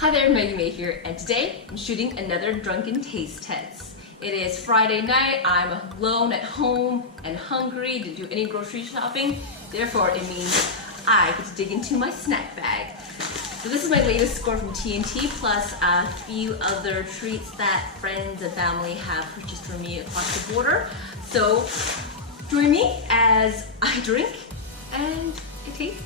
Hi there, Maggie May here, and today I'm shooting another drunken taste test. It is Friday night, I'm alone at home and hungry, didn't do any grocery shopping, therefore it means I get to dig into my snack bag. So this is my latest score from TNT, plus a few other treats that friends and family have purchased for me across the border. So join me as I drink and I taste.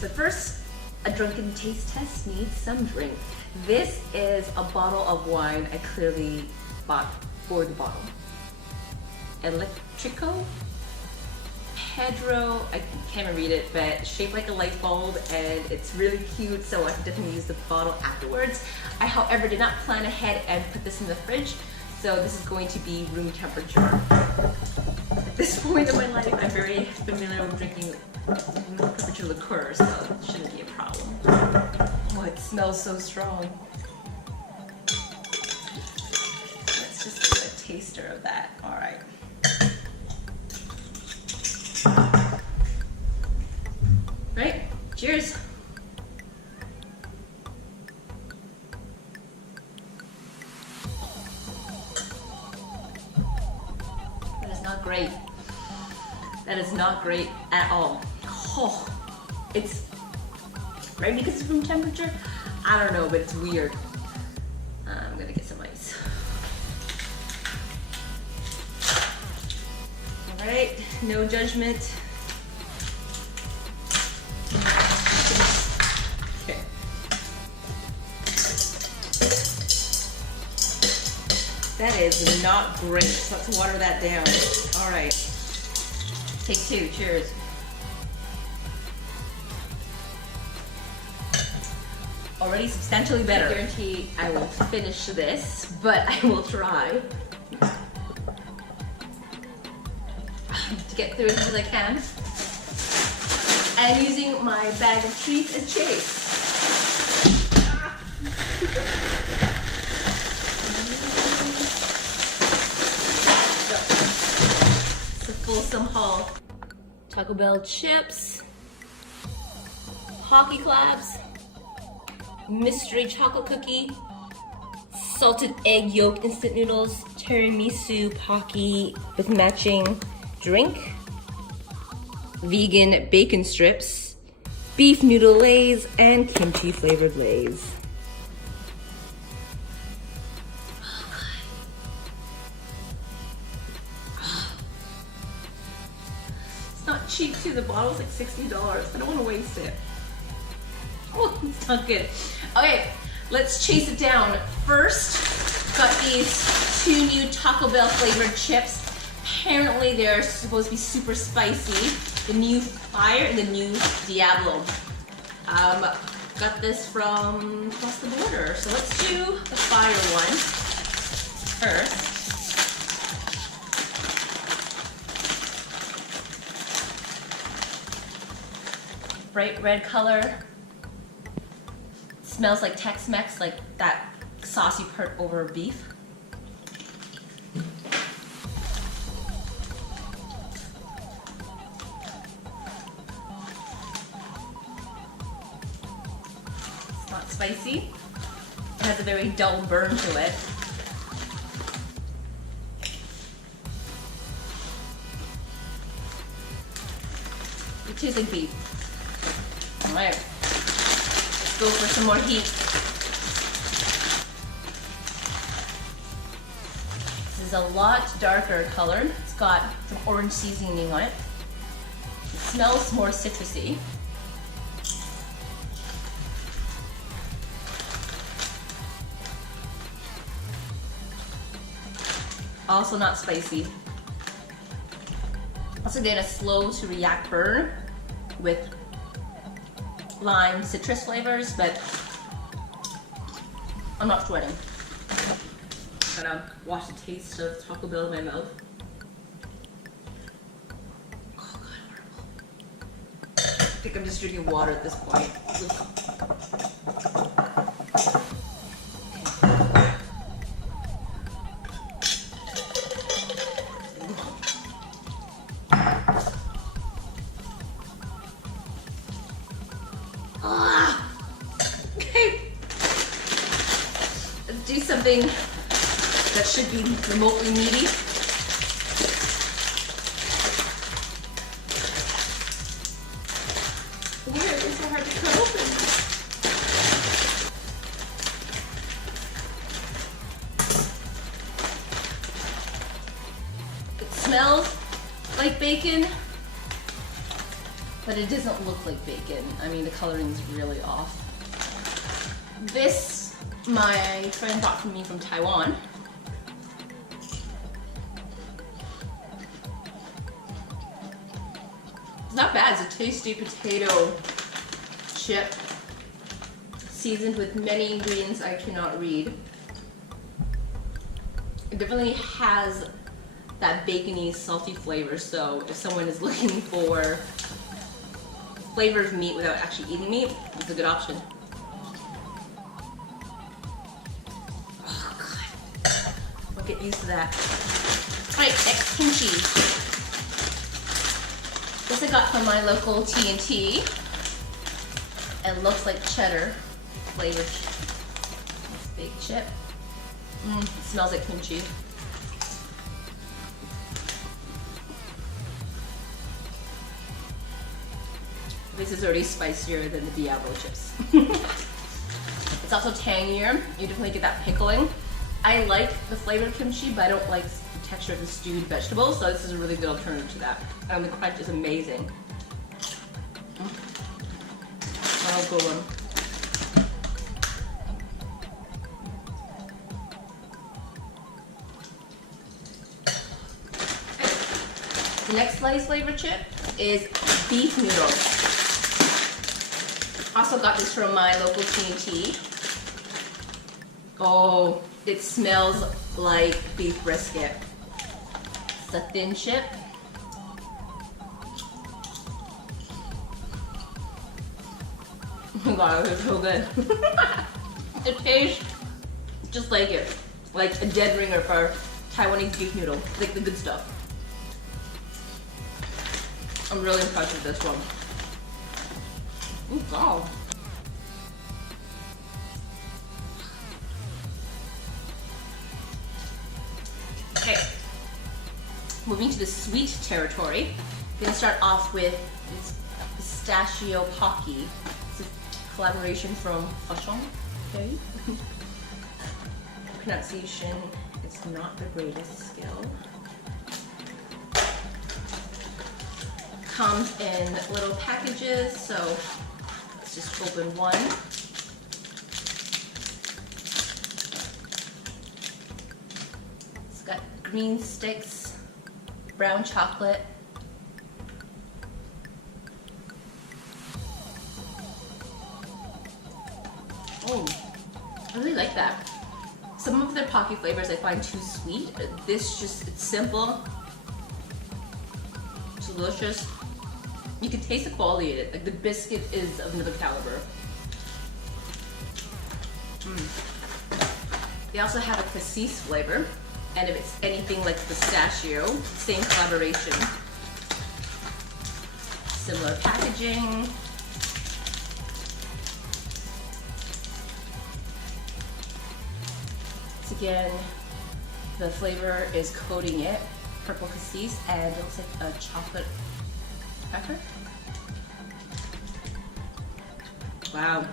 But first, a drunken taste test needs some drink. This is a bottle of wine I clearly bought for the bottle. Electrico? Pedro, I can't even read it, but shaped like a light bulb and it's really cute, so I can definitely use the bottle afterwards. I, however, did not plan ahead and put this in the fridge, so this is going to be room temperature. At this point in my life, I'm very familiar with drinking room temperature liqueur, so it shouldn't be a problem. Oh, it smells so strong. Let's just do a taster of that. All right. Right, cheers. That is not great. That is not great at all. Oh, it's right because it's room temperature. I don't know, but it's weird. I'm gonna get some ice. All right, no judgment. Okay. That is not great. So let's water that down. All right. Take two. Cheers. Already substantially better. I guarantee I won't finish this, but I will try to get through as much as I can. And using my bag of treats as chase. It's a fulsome haul. Taco Bell chips, Pocky clabs, mystery chocolate cookie, salted egg yolk instant noodles, tiramisu Pocky with matching drink, vegan bacon strips, beef noodle lays, and kimchi flavored lays. It's not cheap too, the bottle's like $60. I don't want to waste it. Oh, it's not good. Okay, let's chase it down. First, got these two new Taco Bell flavored chips. Apparently they're supposed to be super spicy. The new Fire and the new Diablo. Got this from across the border. So let's do the Fire one first. Bright red color. Smells like Tex-Mex, like that sauce you put over beef. It's not spicy. It has a very dull burn to it. It tastes like beef. All right. Go for some more heat. This is a lot darker colored. It's got some orange seasoning on it. It smells more citrusy. Also not spicy. Also get a slow to react burn with lime, citrus flavors, but I'm not sweating. I'm gonna wash the taste of Taco Bell in my mouth. Oh god, horrible. I think I'm just drinking water at this point. Okay. something that should be remotely meaty. Weird, it's so hard to cut open. It smells like bacon, but it doesn't look like bacon. I mean, the coloring is really off. This, my friend bought for me from Taiwan. It's not bad. It's a tasty potato chip, seasoned with many ingredients I cannot read. It definitely has that bacony, salty flavor, so if someone is looking for flavor of meat without actually eating meat, it's a good option. Oh God, I'll get used to that. Alright, next kimchi. This I got from my local T&T. It looks like cheddar flavored baked chip. It smells like kimchi. This is already spicier than the Diablo chips. It's also tangier. You definitely get that pickling. I like the flavor of kimchi, but I don't like the texture of the stewed vegetables, so this is a really good alternative to that. And the crunch is amazing. Oh, good one. The next slice flavor chip is beef noodles. Also got this from my local T&T. Oh, it smells like beef brisket. It's a thin chip. Oh my God, it's so good. It tastes just like it. Like a dead ringer for Taiwanese beef noodle. Like the good stuff. I'm really impressed with this one. Oh God. Okay. Moving to the sweet territory. I'm gonna start off with this pistachio Pocky. It's a collaboration from Fashion. Okay. Pronunciation is not the greatest skill. Comes in little packages, so let's just open one. It's got green sticks, brown chocolate, oh, I really like that. Some of their Pocky flavors I find too sweet. This just, it's simple, it's delicious. You can taste the quality of it. Like the biscuit is of another caliber. They also have a cassis flavor, and if it's anything like pistachio, same collaboration. Similar packaging. So again, the flavor is coating it, purple cassis, and it looks like a chocolate pepper. Wow,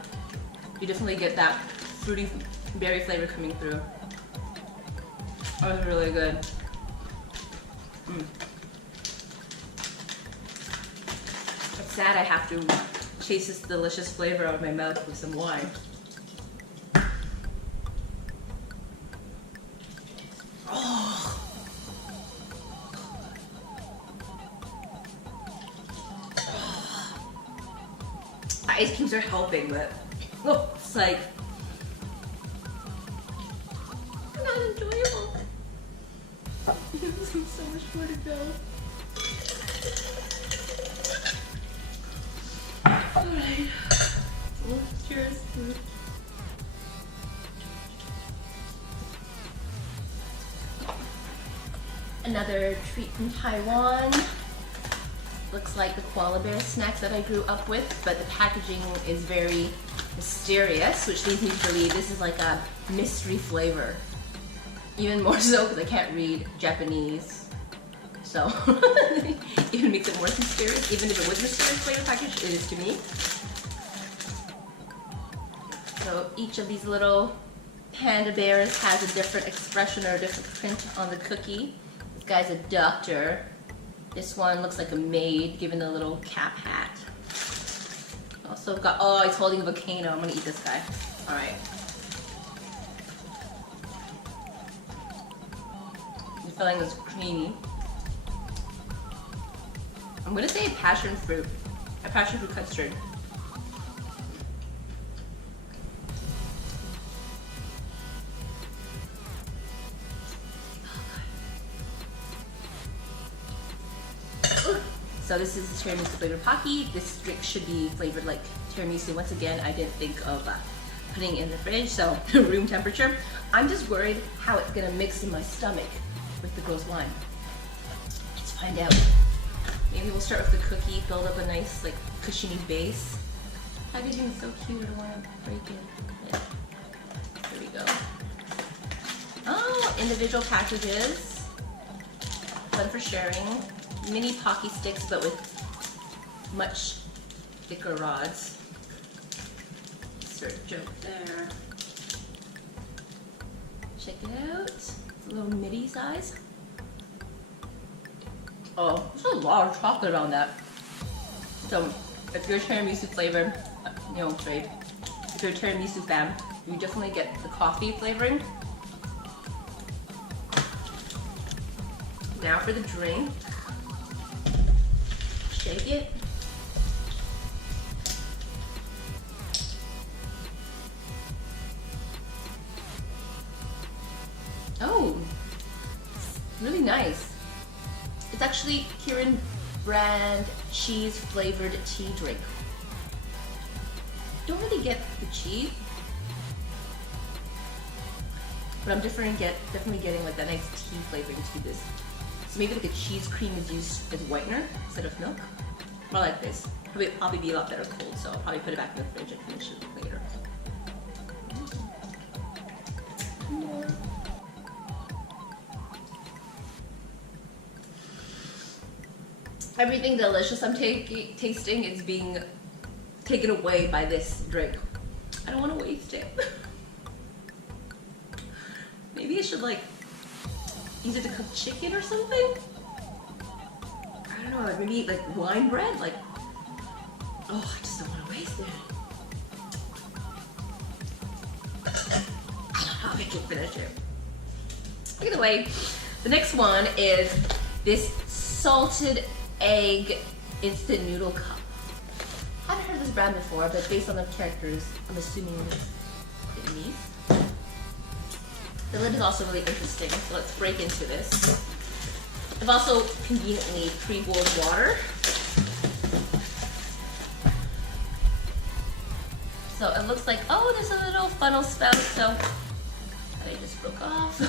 you definitely get that fruity berry flavor coming through. That was really good. It's sad I have to chase this delicious flavor out of my mouth with some wine. Ice cubes are helping, but it's like not enjoyable. There's so much more to go. Alright. Well, cheers. Another treat from Taiwan. Looks like the koala bear snacks that I grew up with, but the packaging is very mysterious, which leads me to believe this is like a mystery flavor. Even more so because I can't read Japanese. So even makes it more mysterious. Even if it was mysterious flavor package, it is to me. So each of these little panda bears has a different expression or a different print on the cookie. This guy's a doctor. This one looks like a maid given a little cap hat. Also got, oh, he's holding a volcano. I'm gonna eat this guy. All right. The filling is creamy. I'm gonna say passion fruit. A passion fruit custard. So this is the tiramisu flavored Pocky. This drink should be flavored like tiramisu. Once again, I didn't think of putting it in the fridge, so room temperature. I'm just worried how it's gonna mix in my stomach with the gross wine. Let's find out. Maybe we'll start with the cookie, build up a nice like cushiony base. Packaging is so cute, I don't want to break it. Yeah. There we go. Oh, individual packages. Fun for sharing. Mini Pocky sticks, but with much thicker rods. Insert joke there. Check it out. It's a little midi size. Oh, there's a lot of chocolate on that. So if you're a tiramisu flavor, trade. If you're a tiramisu fan, you definitely get the coffee flavoring. Now for the drink. Shake it. Oh, really nice. It's actually Kirin brand cheese flavored tea drink. Don't really get the cheese, but I'm definitely getting like that nice tea flavoring to this. So maybe like a cheese cream is used as whitener instead of milk. I like this. It'll probably be a lot better cold, so I'll probably put it back in the fridge and finish it later. Everything delicious I'm tasting is being taken away by this drink. I don't want to waste it. Maybe I should like use it to cook chicken or something? I don't know, like maybe like wine bread? Like, oh, I just don't want to waste it. I'll make it finish it. Either way, the next one is this salted egg instant noodle cup. I haven't heard of this brand before, but based on the characters, I'm assuming it's Vietnamese. The lid is also really interesting, so let's break into this. I've also conveniently pre-boiled water. So it looks like, oh, there's a little funnel spout, so I just broke off.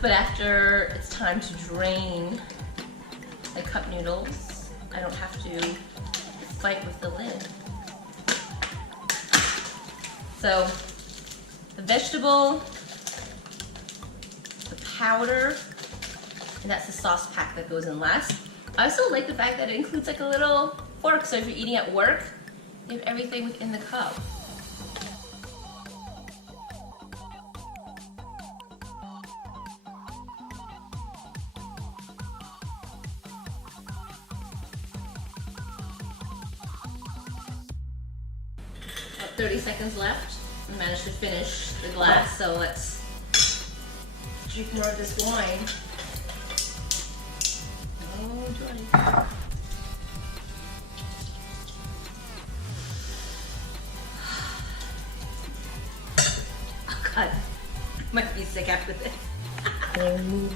But after it's time to drain the cup noodles, I don't have to fight with the lid. So the vegetable, the powder, and that's the sauce pack that goes in last. I also like the fact that it includes like a little fork, so if you're eating at work, you have everything within the cup. About 30 seconds left. I managed to finish the glass, so let's drink more of this wine. Oh, joy. Oh God, might be sick after this. Remove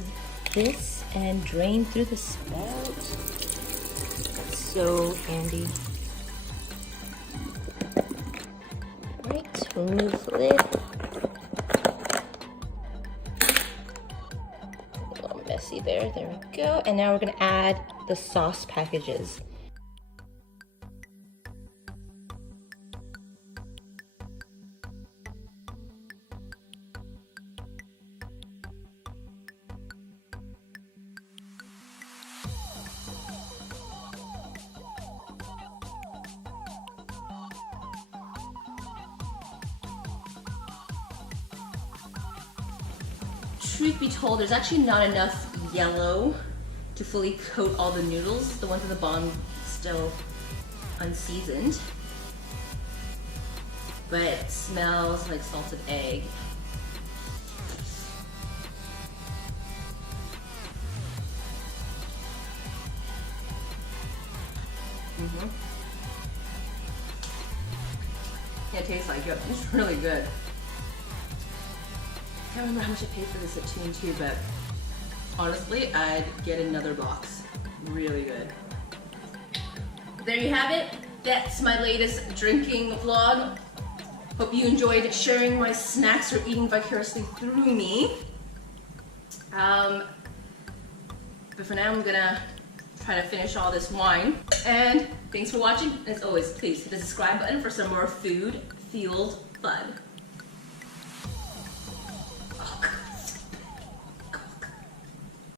this and drain through the spout. That's so handy. Right, remove the lid. A little messy there. There we go. And now we're gonna add the sauce packages. truth be told, there's actually not enough yellow to fully coat all the noodles. The ones at the bottom still unseasoned. But it smells like salted egg. Yeah, it tastes like it. It's really good. I can't remember how much I paid for this at 2 and 2, but honestly, I'd get another box. Really good. There you have it. That's my latest drinking vlog. Hope you enjoyed sharing my snacks or eating vicariously through me. But for now, I'm gonna try to finish all this wine. And thanks for watching. As always, please hit the subscribe button for some more food-fueled fun. Oh, God.